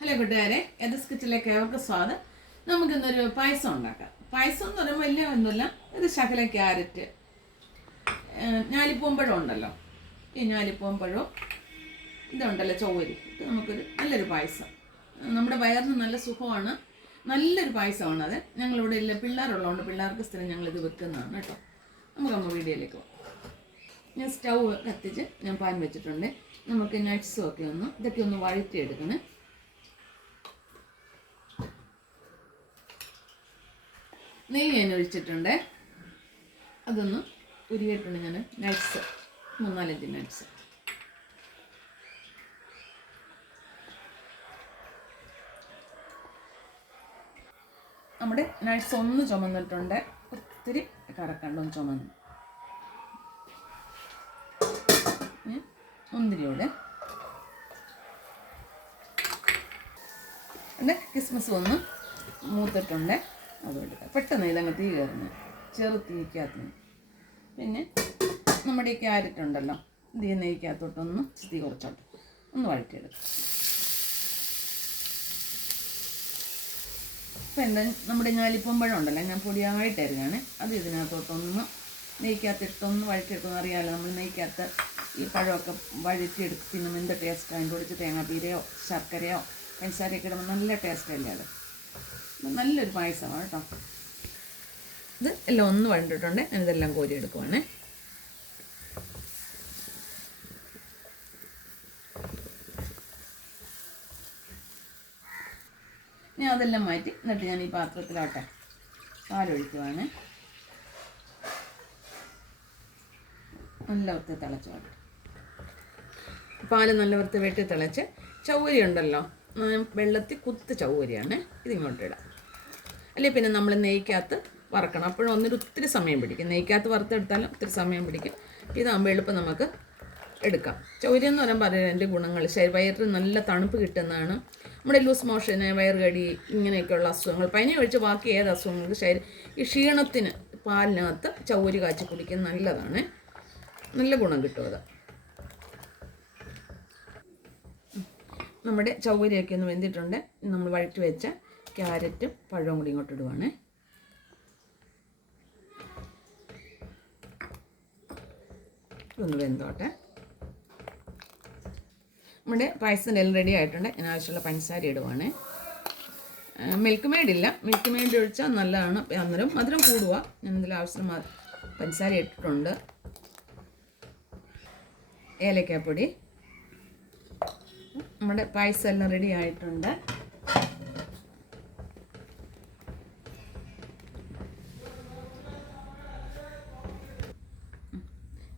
Hello കൂട്ടുകാരെ, എദസ് കിച്ചണിലേക്ക് ഏവർക്കും സ്വാഗതം. നമുക്കിന്നൊരു പായസം ഉണ്ടാക്കാം. പായസം എന്ന് പറയുമ്പോൾ വലിയ ഒന്നുമില്ല. ഇത് ശകല ക്യാരറ്റ്, ഞാലിപ്പൂമ്പഴം ഉണ്ടല്ലോ, ഈ ഞാലിപ്പൂമ്പഴവും ഇതുണ്ടല്ലോ ചൊവ്വരി, ഇത് നമുക്കൊരു നല്ലൊരു പായസം. നമ്മുടെ വയറിന് നല്ല സുഖമാണ്, നല്ലൊരു പായസമാണ്. അത് ഞങ്ങളിവിടെ ഇല്ല, പിള്ളേരുള്ളതുകൊണ്ട് പിള്ളേർക്ക് സ്ഥിരം ഞങ്ങളിത് വെക്കുന്നതാണ് കേട്ടോ. നമുക്ക് വീഡിയോയിലേക്ക് പോകാം. ഞാൻ സ്റ്റൗ കത്തിച്ച് ഞാൻ പാൻ വെച്ചിട്ടുണ്ട്. നമുക്ക് നട്ട്സും ഒക്കെ ഇതൊക്കെ ഒന്ന് വഴറ്റിയെടുക്കണം. നെയ്യ് ഞാൻ ഒഴിച്ചിട്ടുണ്ട്, അതൊന്ന് ഉരുകിയിട്ടുണ്ട്. ഞാൻ നട്ട്സ് 3-4 നട്ട്സ് നമ്മുടെ നട്ട്സ് ഒന്ന് ചുമന്നിട്ടുണ്ട്, ഒത്തിരി കറക്കണ്ടൊന്ന് ചുമന്ന്. മുന്തിരിയോടെ എൻ്റെ കിസ്മസ് ഒന്ന് മൂത്തിട്ടുണ്ട്, അതുകൊണ്ട് പെട്ടെന്ന് ഇതങ്ങ് തീ കയറുന്നത്, ചെറു തീക്കകത്ത്. പിന്നെ നമ്മുടെ ഈ ക്യാരറ്റ് ഉണ്ടല്ലോ, ഇത് ഈ നെയ്ക്കകത്തോട്ടൊന്ന് തീ കുറച്ചോട്ട് ഒന്ന് വഴറ്റിയെടുക്കും. അപ്പോൾ എന്താ, നമ്മുടെ ഞാലിപ്പൂമ്പഴം ഉണ്ടല്ലോ, ഞാൻ പൊടിയായിട്ട് അരിഞ്ഞാണ്, അത് ഇതിനകത്തോട്ടൊന്ന് നെയ്ക്കകത്തിട്ടൊന്ന് വഴറ്റിയെടുക്കുമെന്ന് അറിയാമല്ലോ. നമ്മൾ നെയ്ക്കകത്ത് ഈ പഴമൊക്കെ വഴറ്റിയെടുക്കും. പിന്നെ എന്ത് ടേസ്റ്റ്, അതിൻ്റെ പൊടിച്ച് തേങ്ങാപ്പീരയോ ശർക്കരയോ പഞ്ചസാരയൊക്കെ ഇടുമ്പോൾ നല്ല ടേസ്റ്റ് അല്ലേ അത്. നല്ലൊരു പായസമാണ് കേട്ടോ. ഇത് എല്ലാം ഒന്ന് വഴണ്ടിട്ടുണ്ട്, ഞാനിതെല്ലാം കോരിയെടുക്കുവാണേ. ഞാൻ അതെല്ലാം മാറ്റി, എന്നിട്ട് ഞാൻ ഈ പാത്രത്തിലോട്ടെ പാലൊഴിക്കുവാണ്. നല്ല വൃത്തി തിളച്ച് വേണം. പാല് നല്ല വൃത്തി വെട്ടി തിളച്ച് ചൗവരി ഉണ്ടല്ലോ, വെള്ളത്തിൽ കുത്ത് ചൗവരിയാണ്, ഇതിങ്ങോട്ട് ഇടാം. അല്ലെങ്കിൽ പിന്നെ നമ്മൾ നെയ്ക്കകത്ത് വറക്കണം, അപ്പോഴും ഒത്തിരി സമയം പിടിക്കും. നെയ്ക്കകത്ത് വറുത്തെടുത്താലും ഒത്തിരി സമയം പിടിക്കും. ഇതാകുമ്പോൾ എളുപ്പം നമുക്ക് എടുക്കാം. ചൗവരി എന്ന് പറയുമ്പോൾ അതിൻ്റെ ഗുണങ്ങൾ, വയറിന് നല്ല തണുപ്പ് കിട്ടുന്നതാണ്. നമ്മുടെ ലൂസ് മോഷന്, വയറുകടി, ഇങ്ങനെയൊക്കെയുള്ള അസുഖങ്ങൾ, പനി ഒഴിച്ച് ബാക്കി ഏത് അസുഖങ്ങൾക്ക് ഈ ക്ഷീണത്തിന് പാലിനകത്ത് ചൗവരി കാച്ചി കുടിക്കുന്നത് നല്ലതാണ്, നല്ല ഗുണം കിട്ടും അത്. നമ്മുടെ ചൗവരിയൊക്കെ ഒന്ന് വെന്തിട്ടുണ്ട്. നമ്മൾ വഴറ്റി വെച്ച ക്യാരറ്റും പഴവും കൂടി ഇങ്ങോട്ട് ഇടുവാണ്. ഒന്ന് വെന്തോട്ടെ. നമ്മുടെ പായസത്തിൻ്റെ എല്ലാം റെഡി ആയിട്ടുണ്ട്. ഞാൻ ആവശ്യമുള്ള പഞ്ചസാര ഇടുവാണ്. മിൽക്ക് മെയ്ഡ് ഇല്ല, മിൽക്ക് മെയ്ഡ് ഒഴിച്ചാൽ നല്ലതാണ്, അന്നേരം മധുരം കൂടുക. ഞാൻ എന്തെങ്കിലും ആവശ്യം പഞ്ചസാര ഇട്ടിട്ടുണ്ട്. ഏലക്കാപ്പൊടി. നമ്മുടെ പായസം എല്ലാം റെഡി ആയിട്ടുണ്ട്.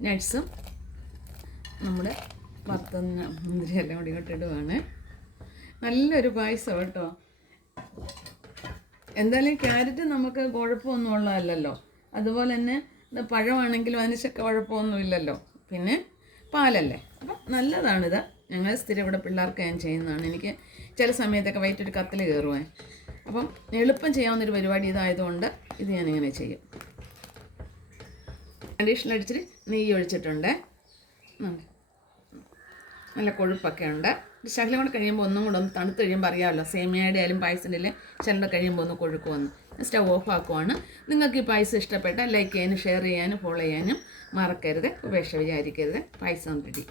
നട്ട്സും നമ്മുടെ വറുത്തുന്ന മുന്തിരി എല്ലാം കൂടി ഇങ്ങോട്ട് ഇടുവാണ്. നല്ലൊരു പായസം കേട്ടോ. എന്തായാലും ക്യാരറ്റ് നമുക്ക് കുഴപ്പമൊന്നും ഉള്ളതല്ലല്ലോ, അതുപോലെ തന്നെ പഴമാണെങ്കിലും അതിന് കുഴപ്പമൊന്നുമില്ലല്ലോ. പിന്നെ പാലല്ലേ, അപ്പം നല്ലതാണിത്. ഞങ്ങൾ സ്ഥിരം ഇവിടെ പിള്ളേർക്ക് ഞാൻ ചെയ്യുന്നതാണ്. എനിക്ക് ചില സമയത്തൊക്കെ വൈകിട്ടൊരു കത്തിൽ കയറുവേ, അപ്പം എളുപ്പം ചെയ്യാവുന്നൊരു പരിപാടി ഇതായതുകൊണ്ട് ഇത് ഞാനിങ്ങനെ ചെയ്യും. അഡീഷണൽ അടിച്ചിട്ട് നെയ്യ് ഒഴിച്ചിട്ടുണ്ട്, നല്ല കൊഴുപ്പൊക്കെ ഉണ്ട്. ശകലം കൂടെ കഴിയുമ്പോൾ ഒന്നും കൂടെ ഒന്ന് തണുത്ത് കഴിയുമ്പോൾ അറിയാമല്ലോ, സേമിയയുടെ ആയാലും പായസത്തിൻ്റെ ചിലരുടെ കഴിയുമ്പോൾ ഒന്ന് കൊഴുക്ക് വന്ന് സ്റ്റവ് ഓഫ് ആക്കുവാണ്. നിങ്ങൾക്ക് ഈ പായസം ഇഷ്ടപ്പെട്ടാൽ ലൈക്ക് ചെയ്യാനും ഷെയർ ചെയ്യാനും ഫോളോ ചെയ്യാനും മറക്കരുത്, ഉപേക്ഷ വിചാരിക്കരുത്. പായസം റെഡി.